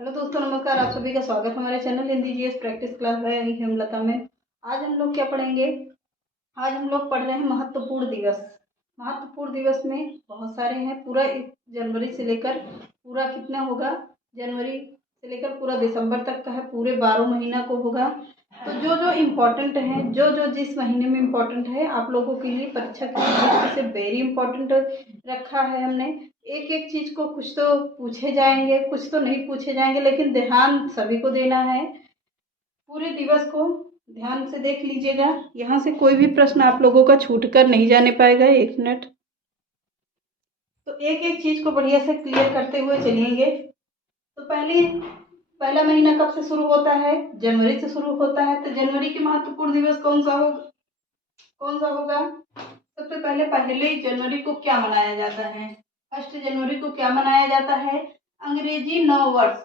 Hello दोस्तों, नमस्कार। आप सभी का स्वागत है हमारे channel Hindi GS practice class है हेमलता में। आज हम लोग क्या पढ़ेंगे? आज हम लोग पढ़ रहे हैं महत्वपूर्ण दिवस। महत्वपूर्ण दिवस में बहुत सारे हैं। पूरा जनवरी से लेकर पूरा कितना होगा, जनवरी से लेकर पूरा दिसंबर तक का है। पूरे 12 महीना को होगा। तो जो जो इम्पोर्टेंट है, जो जो जिस महीने में इम्पोर्टेंट है, आप लोगों के लिए परीक्षा की दृष्टि से वेरी इम्पोर्टेंट रखा है हमने। एक एक चीज को कुछ तो पूछे जाएंगे, कुछ तो नहीं पूछे जाएंगे, लेकिन ध्यान सभी को देना है। पूरे दिवस को ध्यान से देख लीजिएगा। यहाँ से कोई भी प्रश्न आप लोगों का छूट कर नहीं जाने पाएगा। एक मिनट। तो एक एक चीज को बढ़िया से क्लियर करते हुए चलेंगे। तो पहला महीना कब से शुरू होता है? जनवरी से शुरू होता है। तो जनवरी के महत्वपूर्ण दिवस कौन सा होगा? कौन सा होगा? सबसे पहले 1 जनवरी को क्या मनाया जाता है? 1 जनवरी को क्या मनाया जाता है? अंग्रेजी नव वर्ष,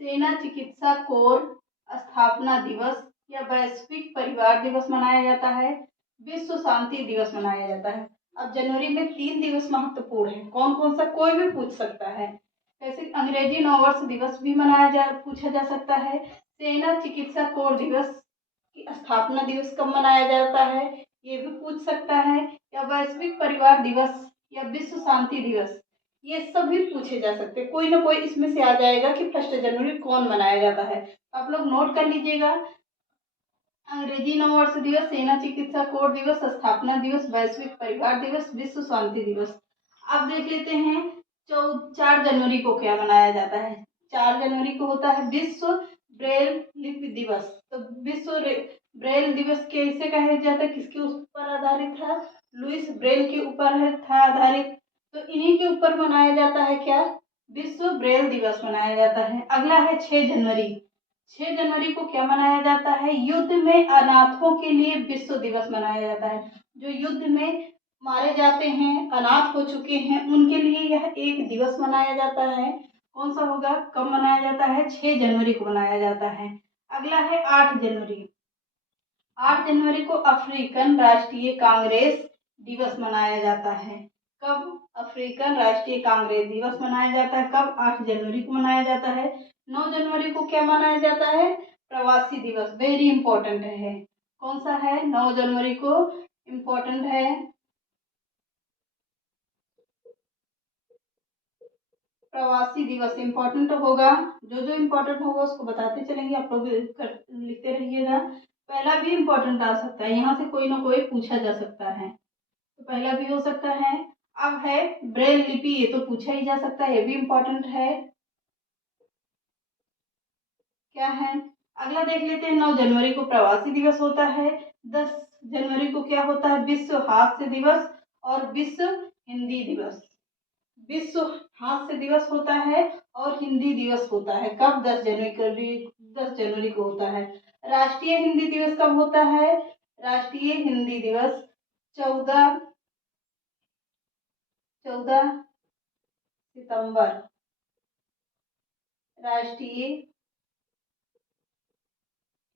सेना चिकित्सा कोर स्थापना दिवस या वैश्विक परिवार दिवस मनाया जाता है। विश्व शांति दिवस मनाया जाता है। अब जनवरी में 3 दिवस महत्वपूर्ण है। कौन कौन सा? कोई भी पूछ सकता है। जैसे अंग्रेजी नववर्ष दिवस भी पूछा जा सकता है। सेना चिकित्सा कोर दिवस की स्थापना दिवस कब मनाया जाता है, ये भी पूछ सकता है। या वैश्विक परिवार दिवस या विश्व शांति दिवस, ये सभी पूछे जा सकते हैं। कोई ना कोई इसमें से आ जाएगा कि 1 जनवरी कौन मनाया जाता है। आप लोग नोट कर लीजिएगा। अंग्रेजी नववर्ष दिवस, सेना चिकित्सा कोर दिवस, स्थापना दिवस, वैश्विक परिवार दिवस, विश्व शांति दिवस। अब देख लेते हैं 4 जनवरी को क्या मनाया जाता है। 4 जनवरी को होता है विश्व ब्रेल लिपि दिवस। तो विश्व ब्रेल दिवस कैसे कहा जाता है, किसके ऊपर आधारित था? लुइस ब्रेल के ऊपर था आधारित। तो इन्हीं के ऊपर मनाया जाता है क्या? विश्व ब्रेल दिवस मनाया जाता है। अगला है 6 जनवरी। 6 जनवरी को क्या मनाया जाता है? युद्ध में अनाथों के लिए विश्व दिवस मनाया जाता है। जो युद्ध में मारे जाते हैं, अनाथ हो चुके हैं, उनके लिए यह एक दिवस मनाया जाता है। कौन सा होगा? कब मनाया जाता है? 6 जनवरी को मनाया जाता है। अगला है 8 जनवरी। 8 जनवरी को अफ्रीकन राष्ट्रीय कांग्रेस दिवस मनाया जाता है। कब अफ्रीकन राष्ट्रीय कांग्रेस दिवस मनाया जाता है? कब? 8 जनवरी को मनाया जाता है। 9 जनवरी को क्या मनाया जाता है? प्रवासी दिवस। वेरी इंपॉर्टेंट है। कौन सा है? 9 जनवरी को इम्पोर्टेंट है। प्रवासी दिवस इम्पोर्टेंट होगा। जो जो इम्पोर्टेंट होगा उसको बताते चलेंगे, आप लोग लिखते रहिएगा। पहला भी इम्पोर्टेंट आ सकता है, यहाँ से कोई ना कोई पूछा जा सकता है। तो पहला भी हो सकता है। अब है ब्रेल लिपि, ये तो पूछा ही जा सकता है, ये भी इम्पोर्टेंट है। क्या है? अगला देख लेते हैं। 9 जनवरी को प्रवासी दिवस होता है। 10 जनवरी को क्या होता है? विश्व हास्य दिवस और विश्व हिंदी दिवस। विश्व हास्य दिवस होता है और हिंदी दिवस होता है। कब? 10 जनवरी को होता है। राष्ट्रीय हिंदी दिवस कब होता है? राष्ट्रीय हिंदी दिवस 14 सितंबर। राष्ट्रीय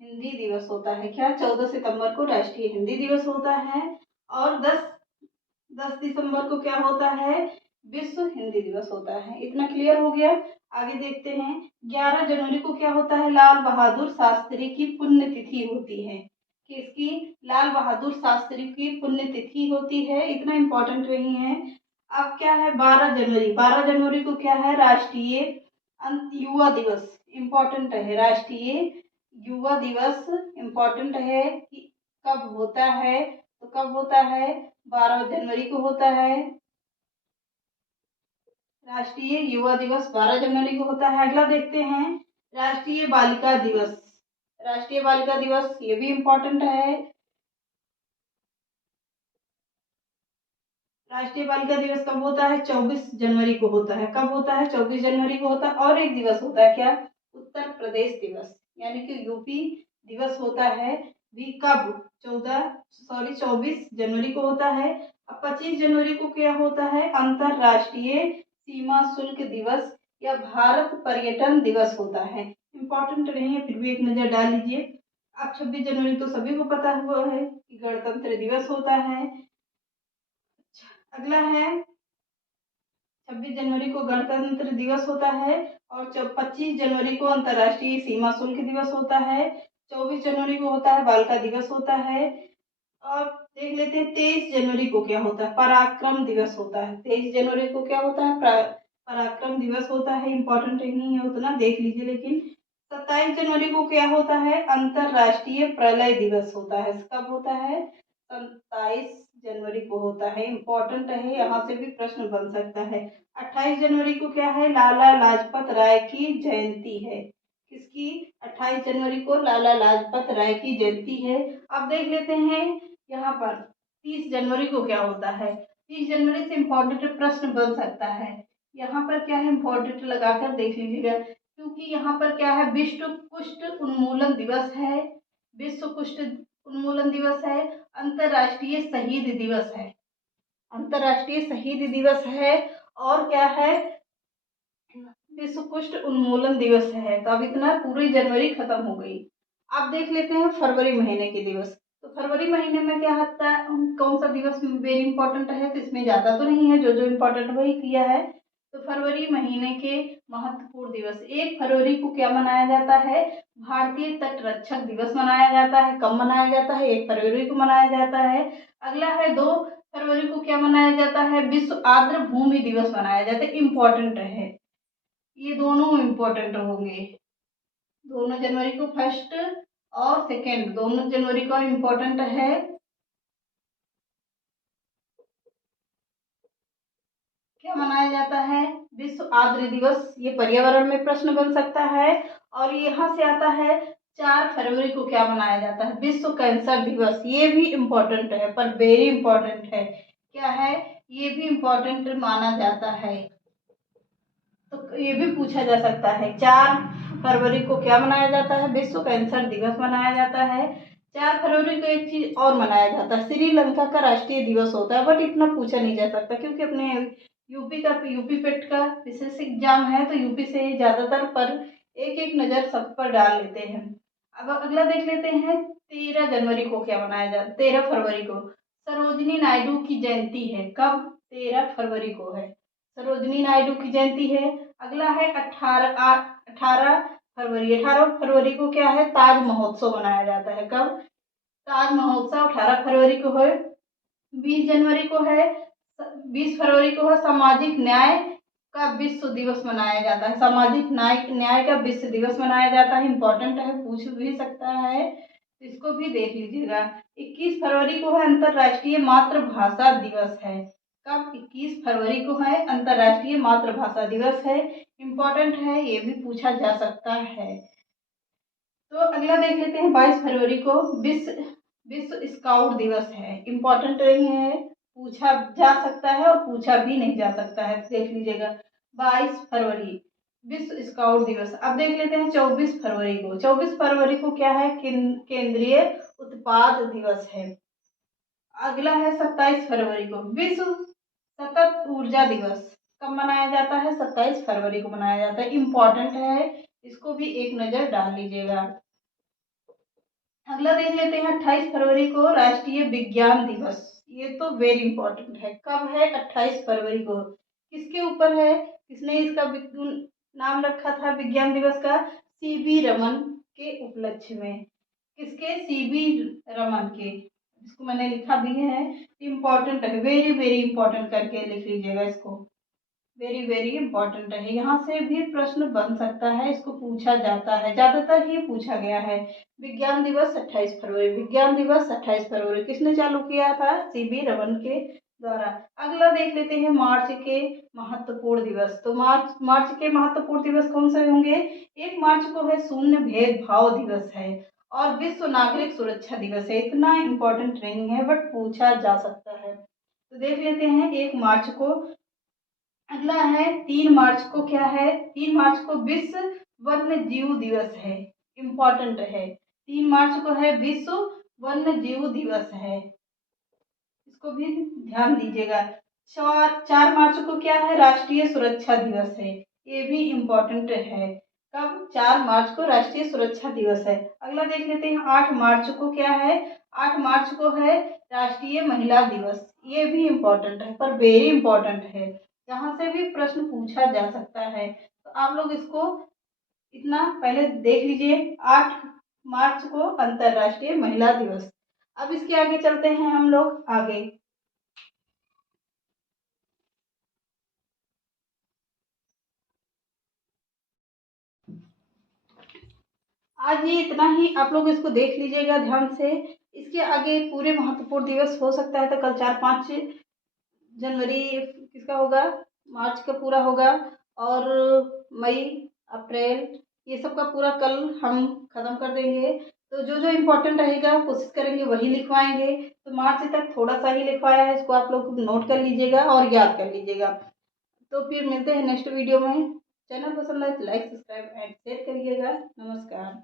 हिंदी दिवस होता है। क्या? 14 सितंबर को राष्ट्रीय हिंदी दिवस होता है। और 10 दिसंबर को क्या होता है? विश्व हिंदी दिवस होता है। इतना क्लियर हो गया। आगे देखते हैं। 11 जनवरी को क्या होता है? लाल बहादुर शास्त्री की पुण्यतिथि होती है। किसकी? लाल बहादुर शास्त्री की पुण्यतिथि होती है। इतना इम्पोर्टेंट नहीं है। अब क्या है? 12 जनवरी। 12 जनवरी को क्या है? राष्ट्रीय युवा दिवस इम्पोर्टेंट है। राष्ट्रीय युवा दिवस इम्पोर्टेंट है कि कब होता है? तो कब होता है? 12 जनवरी को होता है। राष्ट्रीय युवा दिवस 12 जनवरी को होता है। अगला देखते हैं। राष्ट्रीय बालिका दिवस। राष्ट्रीय बालिका दिवस ये भी इम्पोर्टेंट है। राष्ट्रीय बालिका दिवस कब होता है? 24 जनवरी को होता है। कब होता है? 24 जनवरी को होता है। और एक दिवस होता है क्या? उत्तर प्रदेश दिवस, यानी कि यूपी दिवस होता है भी। कब? 24 जनवरी को होता है। अब 25 जनवरी को क्या होता है? अंतरराष्ट्रीय सीमा शुल्क दिवस या भारत पर्यटन दिवस होता है। इम्पोर्टेंट नहीं है, फिर भी एक नजर डाल लीजिए। अब 26 जनवरी तो सभी को पता हुआ है कि गणतंत्र दिवस होता है। अगला है 26 जनवरी को गणतंत्र दिवस होता है और 25 जनवरी को अंतर्राष्ट्रीय सीमा शुल्क दिवस होता है। 24 जनवरी को होता है बालिका दिवस होता है। और देख लेते हैं 23 जनवरी को क्या होता है, पराक्रम दिवस होता है। 23 जनवरी को क्या होता है, पराक्रम दिवस होता है। इम्पोर्टेंट नहीं है उतना, देख लीजिए। लेकिन 27 जनवरी को क्या होता है, अंतरराष्ट्रीय प्रलय दिवस होता है। कब होता है, 27 जनवरी को होता है। इम्पोर्टेंट है, यहाँ से भी प्रश्न बन सकता है। 28 जनवरी को क्या है, लाला लाजपत राय की जयंती है। किसकी, 28 जनवरी को लाला लाजपत राय की जयंती है। अब देख लेते हैं यहाँ पर 30 जनवरी को क्या होता है। 30 जनवरी से इम्पोर्टेंट प्रश्न बन सकता है। यहाँ पर क्या है, इम्पोर्टेंट लगाकर देख लीजिएगा, क्योंकि यहाँ पर क्या है, विश्व कुष्ठ उन्मूलन दिवस है। विश्व कुष्ठ उन्मूलन दिवस है। अंतर्राष्ट्रीय शहीद दिवस है। अंतर्राष्ट्रीय शहीद दिवस है। और क्या है, विश्व कुष्ठ उन्मूलन दिवस है। तो अब इतना पूरी जनवरी खत्म हो गई। अब देख लेते हैं फरवरी महीने के दिवस। तो फरवरी महीने में क्या होता है, कौन सा दिवस वेरी इंपॉर्टेंट है, तो इसमें ज़्यादा तो नहीं है, जो जो इम्पोर्टेंट वही किया है। तो फरवरी महीने के महत्वपूर्ण दिवस, 1 फरवरी को क्या मनाया जाता है, भारतीय तट रक्षक दिवस मनाया जाता है। कब मनाया जाता है, 1 फरवरी को मनाया जाता है। अगला है 2 फरवरी को क्या मनाया जाता है, विश्व आर्द्र भूमि दिवस मनाया जाता है। इम्पोर्टेंट है, ये दोनों इम्पोर्टेंट होंगे। दोनों जनवरी को, फर्स्ट और सेकेंड, दोनों जनवरी को इम्पोर्टेंट है। क्या मनाया जाता है, विश्व आर्द्र दिवस। ये पर्यावरण में प्रश्न बन सकता है। और यहाँ से आता है 4 फरवरी को क्या मनाया जाता है, विश्व कैंसर दिवस। ये भी इम्पोर्टेंट है, पर वेरी इम्पोर्टेंट है। क्या है, ये भी इम्पोर्टेंट माना जाता है, तो ये भी पूछा जा सकता है। 4 फरवरी को क्या मनाया जाता है, विश्व कैंसर दिवस मनाया जाता है। 4 फरवरी को एक चीज और मनाया जाता है, श्रीलंका का राष्ट्रीय दिवस होता है। बट इतना पूछा नहीं जा सकता, क्योंकि अपने यूपी पेट का विशेष एग्जाम है, तो यूपी से ही ज्यादातर पर एक एक नजर सब पर डाल लेते हैं। अब अगला देख लेते हैं, 13 जनवरी को क्या मनाया जाता है, 13 फरवरी को सरोजिनी नायडू की जयंती है। कब, 13 फरवरी को है सरोजिनी नायडू की जयंती है। अगला है 18 फरवरी। 18 फरवरी को क्या है, ताज महोत्सव मनाया जाता है। कब, ताज महोत्सव 18 फरवरी को है। 20 जनवरी को है, 20 फरवरी को है सामाजिक न्याय का विश्व दिवस मनाया जाता है। सामाजिक न्याय का विश्व दिवस मनाया जाता है। इम्पोर्टेंट है, पूछ भी सकता है, इसको भी देख लीजिएगा। 21 फरवरी को है अंतर्राष्ट्रीय मातृभाषा दिवस है। कब, 21 फरवरी को है अंतर्राष्ट्रीय मातृभाषा दिवस है। इम्पोर्टेंट है, ये भी पूछा जा सकता है। तो अगला देख लेते हैं, 22 फरवरी को विश्व विश्व स्काउट दिवस है। इम्पोर्टेंट नहीं है, पूछा जा सकता है और पूछा भी नहीं जा सकता है, देख लीजिएगा। 22 फरवरी विश्व स्काउट दिवस। अब देख लेते हैं 24 फरवरी को। 24 फरवरी को क्या है, केंद्रीय उत्पाद दिवस है। अगला है 27 फरवरी को विश्व सतत ऊर्जा दिवस। कब मनाया जाता है, 27 फरवरी को मनाया जाता है। इम्पोर्टेंट है, इसको भी एक नजर डाल लीजिएगा। अगला देख लेते हैं 28 फरवरी को राष्ट्रीय विज्ञान दिवस। ये तो वेरी इंपॉर्टेंट है। कब है, 28 फरवरी को। किसके ऊपर है, किसने इसका नाम रखा था विज्ञान दिवस का, सीवी रमन के उपलक्ष्य में। किसके, सीवी रमन के। इसको मैंने लिखा भी है, इम्पोर्टेंट है, वेरी वेरी इंपॉर्टेंट करके लिख लीजिएगा इसको। वेरी वेरी इंपॉर्टेंट है, यहाँ से भी प्रश्न बन सकता है, इसको पूछा जाता है, ज्यादातर ही पूछा गया है। विज्ञान दिवस 28 फरवरी। विज्ञान दिवस 28 फरवरी किसने चालू किया था, सीवी रमन के द्वारा। अगला देख लेते हैं मार्च के महत्वपूर्ण दिवस। तो मार्च के महत्वपूर्ण दिवस कौन से होंगे, 1 मार्च को है शून्य भेदभाव दिवस है और विश्व नागरिक सुरक्षा दिवस है। इतना इम्पोर्टेंट नहीं है, बट पूछा जा सकता है, तो देख लेते हैं 1 मार्च को। अगला है 3 मार्च को क्या है, 3 मार्च को विश्व वन्य जीव दिवस है। इम्पोर्टेंट है, 3 मार्च को है विश्व वन्य जीव दिवस है, इसको भी ध्यान दीजिएगा। 4 मार्च को क्या है, राष्ट्रीय सुरक्षा दिवस है। ये भी इम्पोर्टेंट है। कब, 4 मार्च को राष्ट्रीय सुरक्षा दिवस है। अगला देख लेते हैं 8 मार्च को क्या है, 8 मार्च को है राष्ट्रीय महिला दिवस। ये भी इम्पोर्टेंट है, पर वेरी इम्पोर्टेंट है। जहाँ से भी प्रश्न पूछा जा सकता है। तो आप लोग इसको इतना पहले देख लीजिए। 8 मार्च को अंतर्राष्ट्रीय महिला दिवस। अब इसके आगे चलते हैं हम लोग आगे। आज ये इतना ही, आप लोग इसको देख लीजिएगा ध्यान से। इसके आगे पूरे महत्वपूर्ण दिवस हो सकता है तो कल 4-5 जनवरी किसका होगा, मार्च का पूरा होगा, और मई, अप्रैल, ये सब का पूरा कल हम ख़त्म कर देंगे। तो जो जो इम्पोर्टेंट रहेगा कोशिश करेंगे वही लिखवाएंगे। तो मार्च तक थोड़ा सा ही लिखवाया है, इसको आप लोग नोट कर लीजिएगा और याद कर लीजिएगा। तो फिर मिलते हैं नेक्स्ट वीडियो में। चैनल पसंद आए तो लाइक, सब्सक्राइब एंड शेयर करिएगा। नमस्कार।